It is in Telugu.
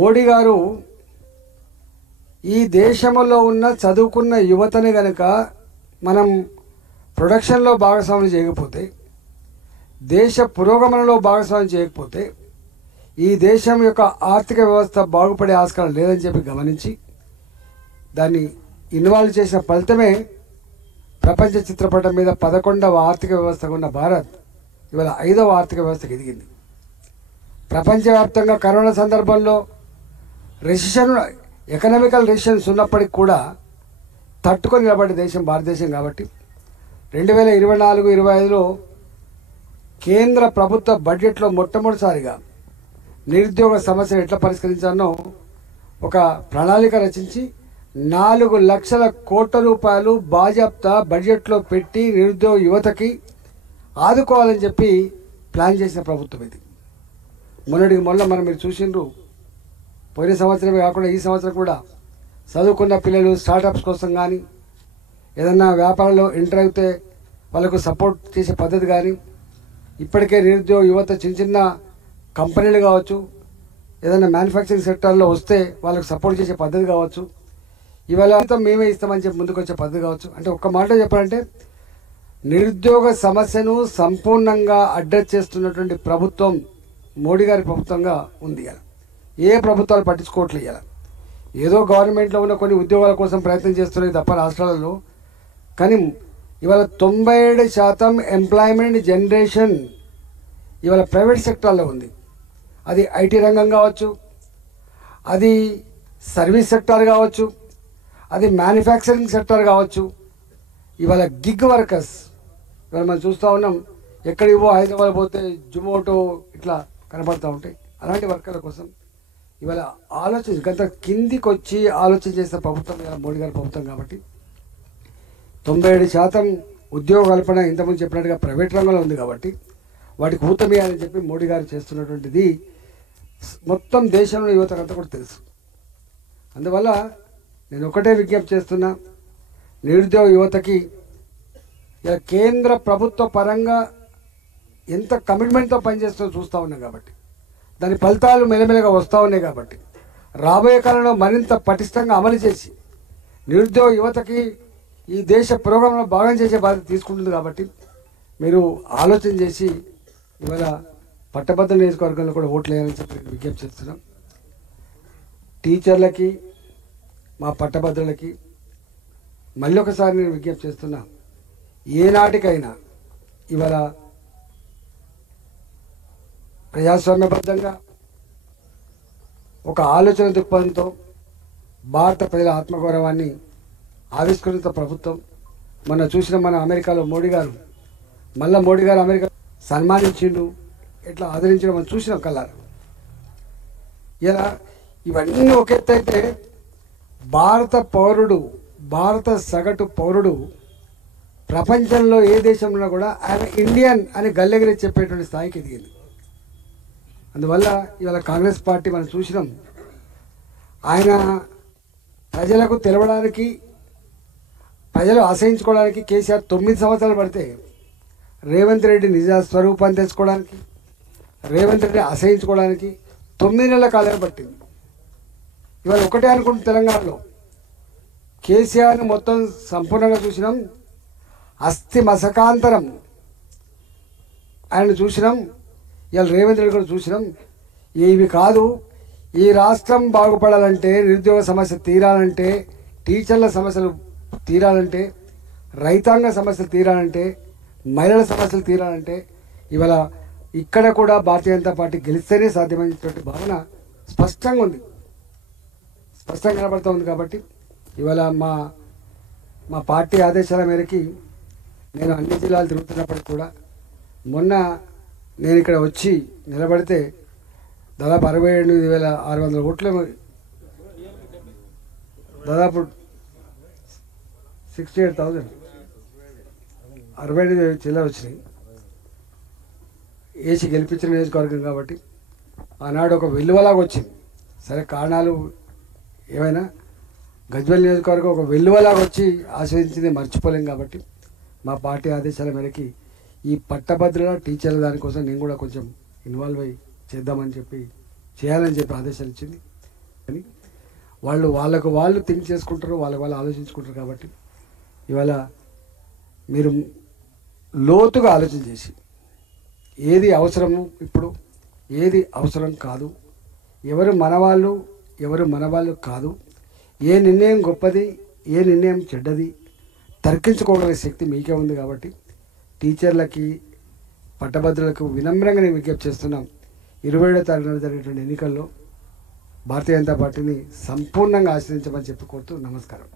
మోడీ గారు ఈ దేశంలో ఉన్న చదువుకున్న యువతని గనక మనం ప్రొడక్షన్లో భాగస్వామ్యం చేయకపోతే, దేశ పురోగమనలో భాగస్వామ్యం చేయకపోతే ఈ దేశం యొక్క ఆర్థిక వ్యవస్థ బాగుపడే ఆస్కారం లేదని చెప్పి గమనించి దాన్ని ఇన్వాల్వ్ చేసిన ఫలితమే ప్రపంచ చిత్రపటం మీద 11వ ఆర్థిక వ్యవస్థగా ఉన్న భారత్ ఇవాళ 5వ ఆర్థిక వ్యవస్థకు ఎదిగింది. ప్రపంచవ్యాప్తంగా కరోనా సందర్భంలో రెసిషన్, ఎకనామికల్ రెసిషన్స్ ఉన్నప్పటికీ కూడా తట్టుకొని నిలబడే దేశం భారతదేశం. కాబట్టి 2024-25లో కేంద్ర ప్రభుత్వ బడ్జెట్లో మొట్టమొదటిసారిగా నిరుద్యోగ సమస్యను ఎట్లా పరిష్కరించానో ఒక ప్రణాళిక రచించి 4 లక్షల కోట్ల రూపాయలు బాజాప్తా బడ్జెట్లో పెట్టి నిరుద్యోగ యువతకి ఆదుకోవాలని చెప్పి ప్లాన్ చేసిన ప్రభుత్వం ఇది. మొన్నటికి మొన్న మీరు చూసిండ్రు, పోయిన సంవత్సరమే కాకుండా ఈ సంవత్సరం కూడా చదువుకున్న పిల్లలు స్టార్టప్స్ కోసం కానీ ఏదన్నా వ్యాపారంలో ఎంటర్ అయితే వాళ్ళకు సపోర్ట్ చేసే పద్ధతి కానీ, ఇప్పటికే నిరుద్యోగ యువత చిన్న చిన్న కంపెనీలు కావచ్చు, ఏదైనా మ్యానుఫ్యాక్చరింగ్ సెక్టార్లో వస్తే వాళ్ళకు సపోర్ట్ చేసే పద్ధతి కావచ్చు, ఇవాళ మేమే ఇస్తామని చెప్పి ముందుకు వచ్చే పద్ధతి కావచ్చు. అంటే ఒక్క మాట చెప్పాలంటే నిరుద్యోగ సమస్యను సంపూర్ణంగా అడ్రస్ చేస్తున్నటువంటి ప్రభుత్వం మోడీ గారి ప్రభుత్వంగా ఉంది. ఇలా ఏ ప్రభుత్వాలు పట్టించుకోవట్లేదు. ఇలా ఏదో గవర్నమెంట్లో ఉన్న కొన్ని ఉద్యోగాల కోసం ప్రయత్నం చేస్తున్నాయి తప్ప రాష్ట్రాలలో. కానీ ఇవాళ 97% ఎంప్లాయ్మెంట్ జనరేషన్ ఇవాళ ప్రైవేట్ సెక్టార్లో ఉంది. అది ఐటీ రంగం కావచ్చు, అది సర్వీస్ సెక్టార్ కావచ్చు, అది మ్యానుఫ్యాక్చరింగ్ సెక్టార్ కావచ్చు. ఇవాళ గిగ్ వర్కర్స్ ఇవాళ మనం చూస్తూ ఉన్నాం. ఎక్కడివో హైదరాబాద్ పోతే జొమాటో ఇట్లా కనపడుతూ ఉంటాయి. అలాంటి వర్కర్ల కోసం ఇవాళ ఆలోచన గంత కిందికి వచ్చి ఆలోచన చేసిన ప్రభుత్వం ఇవాళ మోడీ గారి ప్రభుత్వం. కాబట్టి 97% ఉద్యోగ కల్పన ఇంతకుముందు చెప్పినట్టుగా ప్రైవేట్ రంగంలో ఉంది. కాబట్టి వాటికి ఊతమేయాలని చెప్పి మోడీ గారు చేస్తున్నటువంటిది మొత్తం దేశంలో యువతకంతా కూడా తెలుసు. అందువల్ల నేను ఒకటే విజ్ఞప్తి చేస్తున్నా, నిరుద్యోగ యువతకి ఇలా కేంద్ర ప్రభుత్వ పరంగా ఎంత కమిట్మెంట్తో పనిచేస్తుందో చూస్తూ ఉన్నాం. కాబట్టి దాని ఫలితాలు మెల్లమెల్లగా వస్తూ ఉన్నాయి. కాబట్టి రాబోయే కాలంలో మరింత పటిష్టంగా అమలు చేసి నిరుద్యోగ యువతకి ఈ దేశ పురోగమనంలో భాగం చేసే బాధ్యత తీసుకుంటుంది. కాబట్టి మీరు ఆలోచన చేసి ఇవాళ పట్టభద్రుల నియోజకవర్గంలో కూడా ఓట్లు వేయాలని చెప్పి విజ్ఞప్తి చేస్తున్నాం. టీచర్లకి, మా పట్టభద్రులకి మళ్ళీ ఒకసారి నేను విజ్ఞప్తి చేస్తున్నా, ఏనాటికైనా ఇవాళ ప్రజాస్వామ్యబద్ధంగా ఒక ఆలోచన దృక్పథంతో భారత ప్రజల ఆత్మగౌరవాన్ని ఆవిష్కరించిన ప్రభుత్వం. మొన్న చూసిన మన అమెరికాలో మోడీ గారు అమెరికా సన్మానించిండు, ఎట్లా ఆదరించడం మనం చూసినాం కల్లారా. ఇలా ఇవన్నీ ఒక ఎత్తు అయితే భారత సగటు పౌరుడు ప్రపంచంలో ఏ దేశంలో కూడా ఆయన ఇండియన్ అని గల్లెగిరి చెప్పేటువంటి స్థాయికి ఎదిగింది. అందువల్ల ఇవాళ కాంగ్రెస్ పార్టీ మనం చూసినాం, ఆయన ప్రజలకు తెలవడానికి, ప్రజలు ఆశ్రయించుకోవడానికి కేసీఆర్ 9 సంవత్సరాలు పడితే రేవంత్ రెడ్డి నిజ స్వరూపాన్ని తెలుసుకోవడానికి, రేవంత్ రెడ్డి ఆశ్రయించుకోవడానికి 9 నెలల కాలం పట్టింది. ఇవాళ ఒకటే అనుకుంటున్న తెలంగాణలో కేసీఆర్ని మొత్తం సంపూర్ణంగా చూసినాం, అస్థి మసకాంతరం ఆయన చూసినాం. ఇవాళ రేవంత్ రెడ్డి కూడా చూసినాం. ఇవి కాదు, ఈ రాష్ట్రం బాగుపడాలంటే, నిరుద్యోగ సమస్య తీరాలంటే, టీచర్ల సమస్యలు తీరాలంటే, రైతాంగ సమస్యలు తీరాలంటే, మహిళల సమస్యలు తీరాలంటే ఇవాళ ఇక్కడ కూడా భారతీయ జనతా పార్టీ గెలిస్తేనే సాధ్యమైనటువంటి భావన స్పష్టంగా ఉంది, స్పష్టంగా కనబడుతూ ఉంది. కాబట్టి ఇవాళ మా పార్టీ ఆదేశాల మేరకి నేను అన్ని జిల్లాలు తిరుగుతున్నప్పటికి కూడా మొన్న నేను ఇక్కడ వచ్చి నిలబడితే దాదాపు 68,600 ఓట్లు, దాదాపు 68,000 65 జిల్లాలు వచ్చినాయి. వేసి గెలిపించిన నియోజకవర్గం కాబట్టి ఆనాడు ఒక వెల్లువలాగా వచ్చింది. సరే కారణాలు ఏమైనా గజ్వేల్ నియోజకవర్గం ఒక వెల్లువలాగా వచ్చి ఆశ్రయించింది మర్చిపోలేం. కాబట్టి మా పార్టీ ఆదేశాల మేరకి ఈ పట్టభద్రుల టీచర్ల దానికోసం నేను కూడా కొంచెం ఇన్వాల్వ్ అయ్యి చేయాలని చెప్పి ఆదేశాలు ఇచ్చింది. వాళ్ళకు వాళ్ళు థింక్ చేసుకుంటారు, వాళ్ళకు వాళ్ళు ఆలోచించుకుంటారు. కాబట్టి ఇవాళ మీరు లోతుగా ఆలోచన చేసి ఏది అవసరము ఇప్పుడు, ఏది అవసరం కాదు, ఎవరు మనవాళ్ళు ఎవరు మనవాళ్ళు కాదు, ఏ నిర్ణయం గొప్పది ఏ నిర్ణయం చెడ్డది తర్కించుకోగలిగే శక్తి మీకే ఉంది. కాబట్టి టీచర్లకి పట్టభద్రులకు వినమ్రంగా నేను విజ్ఞప్తి చేస్తున్నాం. 27వ తారీఖున జరిగేటువంటి ఎన్నికల్లో భారతీయ జనతా పార్టీని సంపూర్ణంగా ఆశ్రయించమని చెప్పి కోరుతూ నమస్కారం.